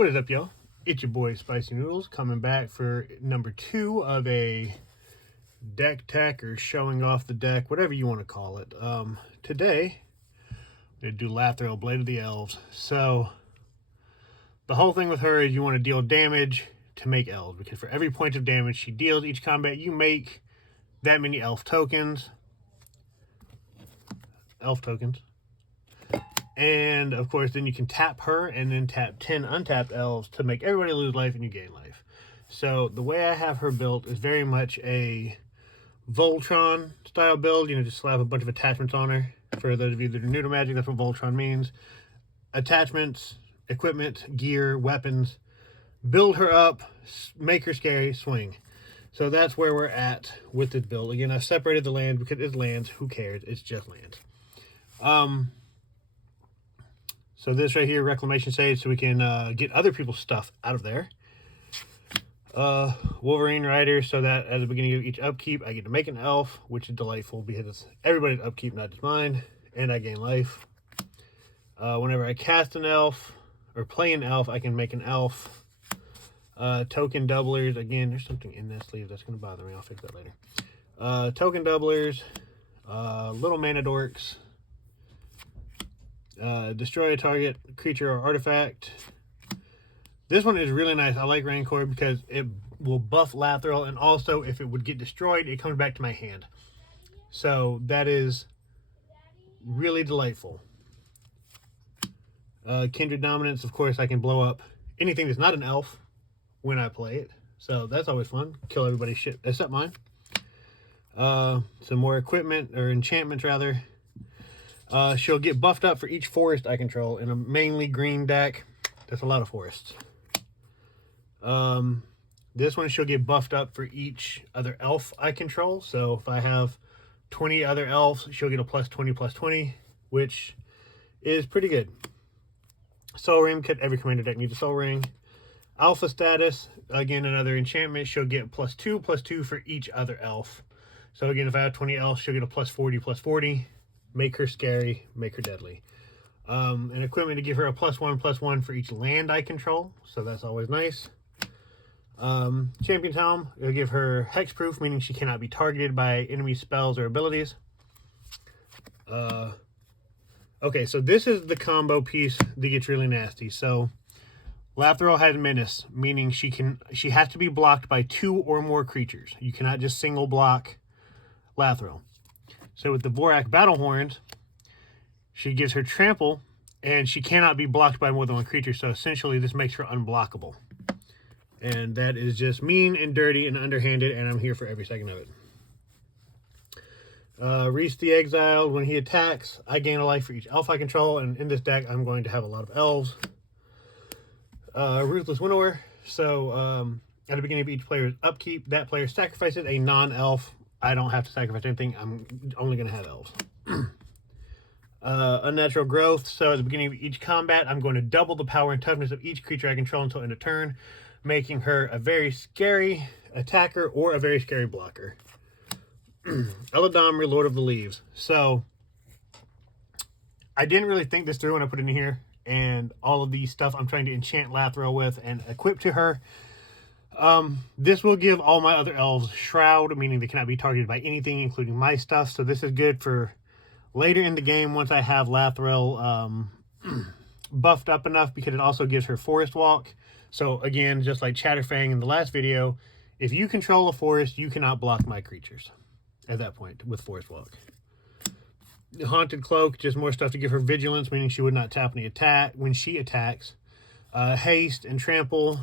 What is up, y'all? It's your boy Spicy Noodles coming back for number 2 of a deck tech or showing off the deck, whatever you want to call it. Today, I'm going to do Lathril, Blade of the Elves. So, the whole thing with her is you want to deal damage to make elves, because for every point of damage she deals each combat, you make that many elf tokens. And, of course, then you can tap her and then tap 10 untapped elves to make everybody lose life and you gain life. So, the way I have her built is very much a Voltron style build. You know, just slap a bunch of attachments on her. For those of you that are new to Magic, that's what Voltron means. Attachments, equipment, gear, weapons. Build her up, make her scary, swing. So, that's where we're at with this build. Again, I've separated the land because it's lands. Who cares? It's just lands. So this right here, Reclamation Sage, so we can get other people's stuff out of there. Wolverine Rider, so that at the beginning of each upkeep, I get to make an elf, which is delightful because it's everybody's upkeep, not just mine, and I gain life. Whenever I cast an elf, or play an elf, I can make an elf. Token doublers, again, there's something in that sleeve that's going to bother me, I'll fix that later. Token doublers, little mana dorks. Destroy a target creature or artifact. This one is really nice. I like Rancor because it will buff Lathril, and also if it would get destroyed, it comes back to my hand. So that is really delightful. Kindred Dominance, of course, I can blow up anything that's not an elf when I play it. So that's always fun. Kill everybody's shit except mine. Some more equipment, or enchantments rather. She'll get buffed up for each forest I control in a mainly green deck. That's a lot of forests. This one, she'll get buffed up for each other elf I control. So if I have 20 other elves, she'll get a +20/+20, which is pretty good. Soul Ring, every commander deck needs a Soul Ring. Alpha status, again, another enchantment. She'll get +2/+2 for each other elf. So again, if I have 20 elves, she'll get a +40/+40. Make her scary, make her deadly. An equipment to give her a +1/+1 for each land I control. So that's always nice. Champion's Helm, it'll give her hexproof, meaning she cannot be targeted by enemy spells or abilities. Okay, so this is the combo piece that gets really nasty. So Lathril has Menace, meaning she has to be blocked by 2 or more creatures. You cannot just single block Lathril. So with the Vorak Battle Horns, she gives her trample, and she cannot be blocked by more than one creature. So essentially, this makes her unblockable. And that is just mean and dirty and underhanded, and I'm here for every second of it. Reese the Exiled, when he attacks, I gain a life for each elf I control, and in this deck, I'm going to have a lot of elves. Ruthless Winnower, so at the beginning of each player's upkeep, that player sacrifices a non-elf. I don't have to sacrifice anything. I'm only going to have elves. Unnatural Growth. So at the beginning of each combat, I'm going to double the power and toughness of each creature I control until end of turn, making her a very scary attacker or a very scary blocker. Eladamri, Lord of the Leaves. So I didn't really think this through when I put it in here, and all of these stuff I'm trying to enchant Lathril with and equip to her. This will give all my other elves Shroud, meaning they cannot be targeted by anything, including my stuff. So this is good for later in the game once I have Lathril buffed up enough, because it also gives her Forest Walk. So again, just like Chatterfang in the last video, if you control a forest, you cannot block my creatures at that point with Forest Walk. Haunted Cloak, just more stuff to give her Vigilance, meaning she would not tap any attack when she attacks. Haste and Trample.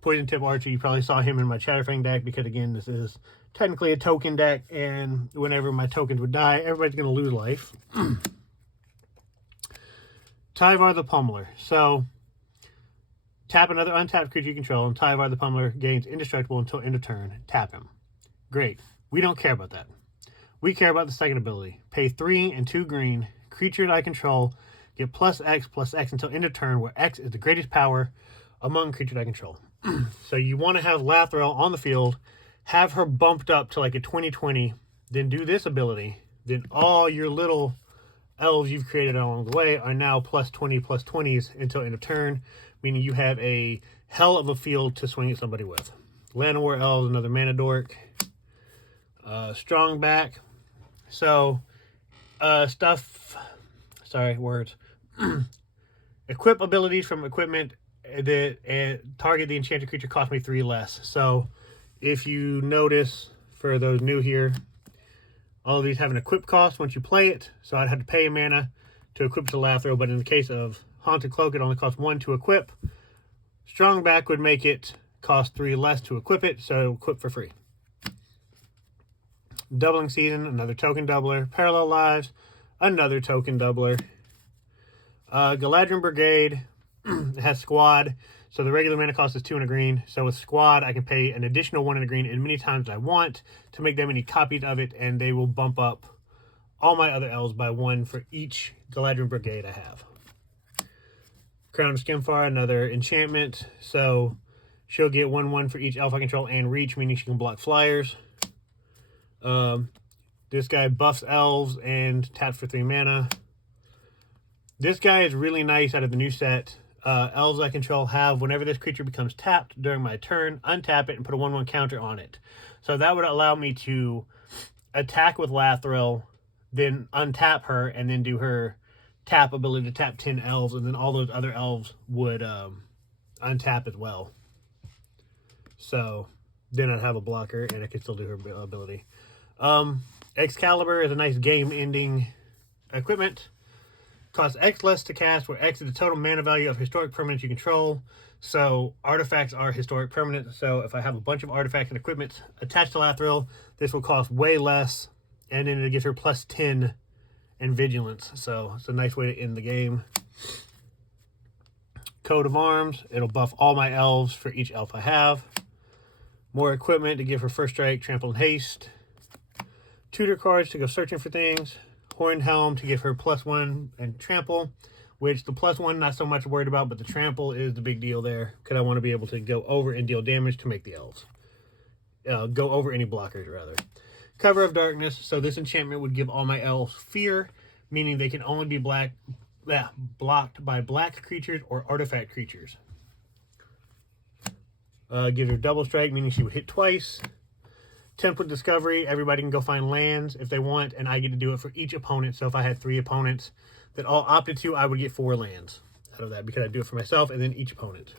Poison Tip Archer, you probably saw him in my Chatterfang deck, because again, this is technically a token deck, and whenever my tokens would die, everybody's going to lose life. Tyvar the Pummeler. So, tap another untapped creature you control, and Tyvar the Pummeler gains indestructible until end of turn. Tap him. Great. We don't care about that. We care about the second ability. Pay 3 and 2 green. Creature that I control get +X until end of turn, where X is the greatest power among creatures I control. So you want to have Lathril on the field, have her bumped up to like a 20/20, then do this ability, then all your little elves you've created along the way are now +20/+20s until end of turn, meaning you have a hell of a field to swing at somebody with. Land of War Elves, another mana dork. Strong back. So, words. Equip abilities from equipment that target the enchanted creature cost me 3 less. So, if you notice, for those new here, all of these have an equip cost once you play it. So I'd have to pay a mana to equip to Lathril, but in the case of Haunted Cloak, it only costs 1 to equip. Strong back would make it cost 3 less to equip it, so equip for free. Doubling Season, another token doubler. Parallel Lives, another token doubler. Galadrin Brigade, it has Squad, so the regular mana cost is 2 and a green. So with Squad, I can pay an additional 1 and a green as many times as I want to make that many copies of it, and they will bump up all my other elves by 1 for each Galadrin Brigade I have. Crown of Skimfar, another enchantment, so she'll get 1/1 for each elf I control and reach, meaning she can block flyers. This guy buffs elves and taps for 3 mana. This guy is really nice out of the new set. Elves I control have, whenever this creature becomes tapped during my turn, untap it and put a 1/1 counter on it. So that would allow me to attack with Lathril, then untap her, and then do her tap ability to tap 10 elves, and then all those other elves would untap as well. So then I'd have a blocker, and I could still do her ability. Excalibur is a nice game-ending equipment. Costs X less to cast, where X is the total mana value of historic permanents you control. So artifacts are historic permanents. So if I have a bunch of artifacts and equipment attached to Lathril, this will cost way less, and then it gives her +10 and vigilance. So it's a nice way to end the game. Coat of Arms, it'll buff all my elves for each elf I have. More equipment to give her first strike, trample, and haste. Tutor cards to go searching for things. Horned Helm to give her +1 and trample, which the +1 not so much worried about, but the trample is the big deal there, because I want to be able to go over and deal damage to make the elves. Go over any blockers, rather. Cover of Darkness, so this enchantment would give all my elves fear, meaning they can only be blocked by black creatures or artifact creatures. Gives her double strike, meaning she would hit twice. Temple Discovery, everybody can go find lands if they want, and I get to do it for each opponent. So if I had 3 opponents that all opted to, I would get 4 lands out of that, because I do it for myself and then each opponent.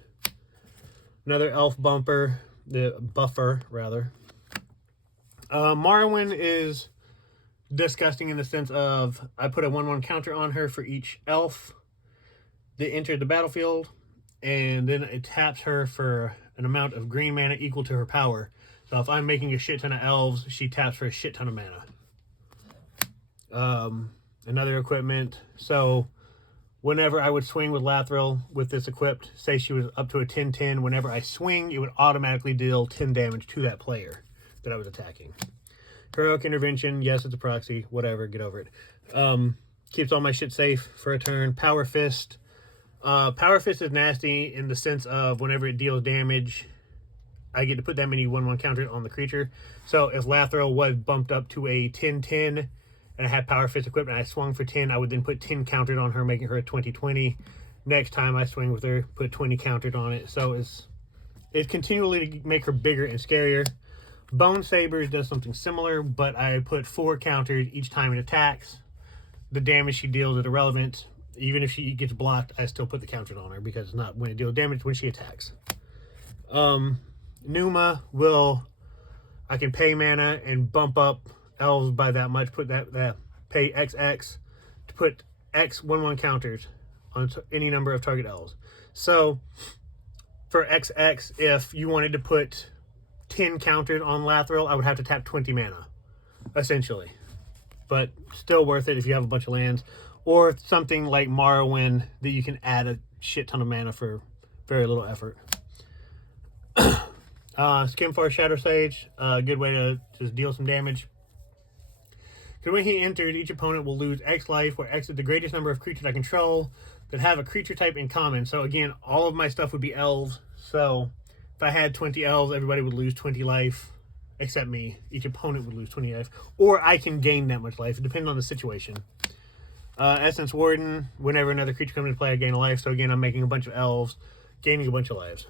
Another elf buffer, rather. Morrowind is disgusting in the sense of I put a 1/1 counter on her for each elf that entered the battlefield, and then it taps her for an amount of green mana equal to her power. So if I'm making a shit ton of elves, she taps for a shit ton of mana. Another equipment. So whenever I would swing with Lathril with this equipped, say she was up to a 10/10, whenever I swing, it would automatically deal 10 damage to that player that I was attacking. Heroic Intervention, yes, it's a proxy, whatever, get over it. Keeps all my shit safe for a turn. Power Fist. Power Fist is nasty in the sense of whenever it deals damage, I get to put that many 1/1 counters on the creature. So if Lathril was bumped up to a 10/10 and I had Power Fist equipped and I swung for 10, I would then put 10 counters on her, making her a 20/20. Next time I swing with her, put 20 counters on it. So it's continually to make her bigger and scarier. Bone Sabers does something similar, but I put 4 counters each time it attacks. The damage she deals is irrelevant. Even if she gets blocked, I still put the counters on her, because it's not when it deals damage, when she attacks. Numa I can pay mana and bump up elves by that much, put that pay XX to put X 1/1 counters on any number of target elves. So for XX, if you wanted to put 10 counters on Lathril, I would have to tap 20 mana, essentially. But still worth it if you have a bunch of lands. Or something like Morrowind that you can add a shit ton of mana for very little effort. Skimfar Shadow Sage, a good way to just deal some damage. Because when he enters, each opponent will lose X life, where X is the greatest number of creatures I control that have a creature type in common. So again, all of my stuff would be elves. So if I had 20 elves, everybody would lose 20 life, except me. Each opponent would lose 20 life. Or I can gain that much life, depending on the situation. Essence Warden, whenever another creature comes into play, I gain a life. So again, I'm making a bunch of elves, gaining a bunch of lives.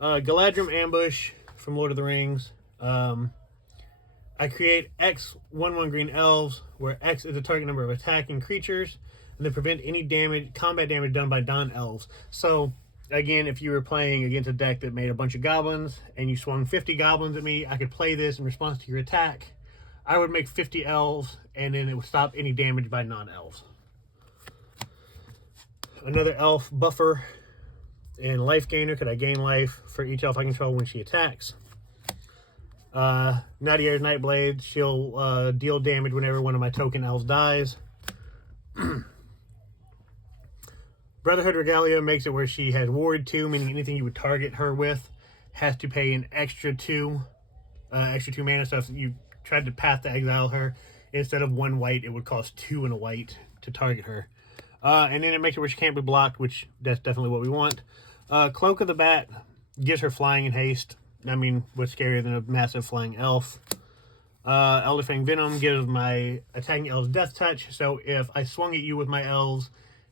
Galadrim Ambush from Lord of the Rings. I create X 1/1 green elves, where X is the target number of attacking creatures, and then prevent any damage, combat damage done by non-elves. So, again, if you were playing against a deck that made a bunch of goblins, and you swung 50 goblins at me, I could play this in response to your attack. I would make 50 elves, and then it would stop any damage by non-elves. Another elf buffer and life gainer. Could I gain life for each elf I control when she attacks? Nadia's Nightblade. She'll deal damage whenever one of my token elves dies. Brotherhood Regalia makes it where she has Ward 2, meaning anything you would target her with has to pay an extra 2 mana. So if you tried to Path to Exile her, instead of 1 white, it would cost 2 and a white to target her. And then it makes it where she can't be blocked, which that's definitely what we want. Cloak of the Bat gives her flying and haste. I mean, what's scarier than a massive flying elf? Elderfang Venom gives my attacking elves Death Touch. So if I swung at you with my elves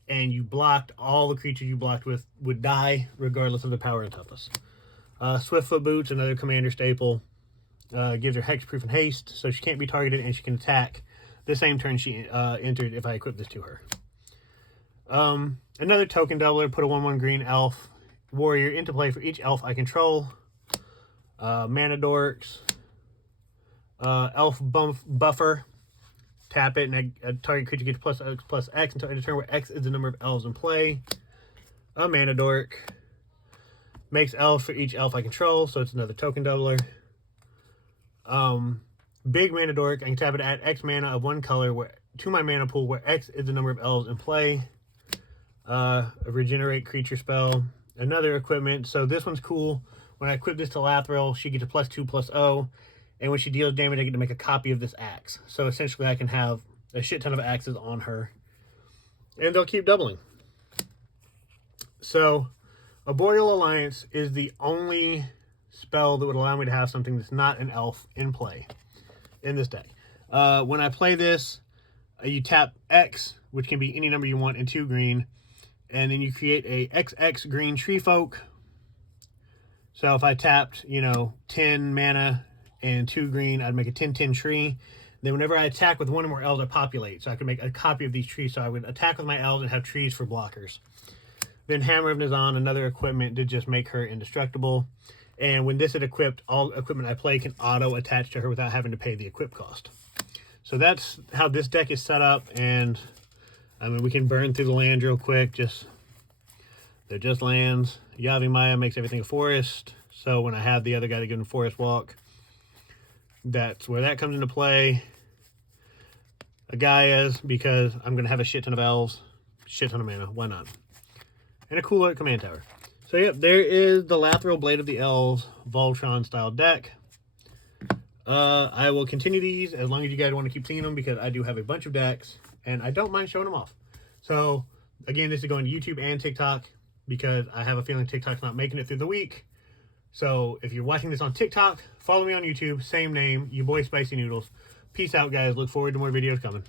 and you blocked, all the creatures you blocked with would die, regardless of the power and toughness. Swiftfoot Boots, another commander staple, gives her Hexproof and haste, so she can't be targeted and she can attack the same turn she entered if I equip this to her. Another token doubler, put a 1/1 green elf warrior into play for each elf I control. Mana Dorks. Elf buffer. Tap it and a target creature gets plus X until end of turn, where X is the number of elves in play. A Mana Dork. Makes elves for each elf I control, so it's another token doubler. Big Mana Dork. I can tap it at X mana of one color to my mana pool, where X is the number of elves in play. A regenerate creature spell. Another equipment. So this one's cool. When I equip this to Lathril, she gets a +2/+0. And when she deals damage, I get to make a copy of this axe. So essentially, I can have a shit ton of axes on her. And they'll keep doubling. So, Arboreal Alliance is the only spell that would allow me to have something that's not an elf in play in this deck. When I play this, you tap X, which can be any number you want, and 2 green. And then you create a XX green tree folk. So if I tapped, 10 mana and 2 green, I'd make a 10/10 tree. Then whenever I attack with one or more elves, I populate. So I can make a copy of these trees. So I would attack with my elves and have trees for blockers. Then Hammer of Nizan, another equipment to just make her indestructible. And when this is equipped, all equipment I play can auto-attach to her without having to pay the equip cost. So that's how this deck is set up. And, I mean, we can burn through the land real quick. They're just lands. Yavimaya makes everything a forest. So when I have the other guy to give him Forest Walk, that's where that comes into play. A Gaia's, because I'm going to have a shit ton of elves, shit ton of mana, why not? And a cooler command tower. So yep, there is the Lathril Blade of the Elves Voltron style deck. I will continue these as long as you guys want to keep seeing them, because I do have a bunch of decks and I don't mind showing them off. So again, this is going to YouTube and TikTok, because I have a feeling TikTok's not making it through the week. So if you're watching this on TikTok, follow me on YouTube, same name, your boy Spicy Noodles. Peace out, guys. Look forward to more videos coming.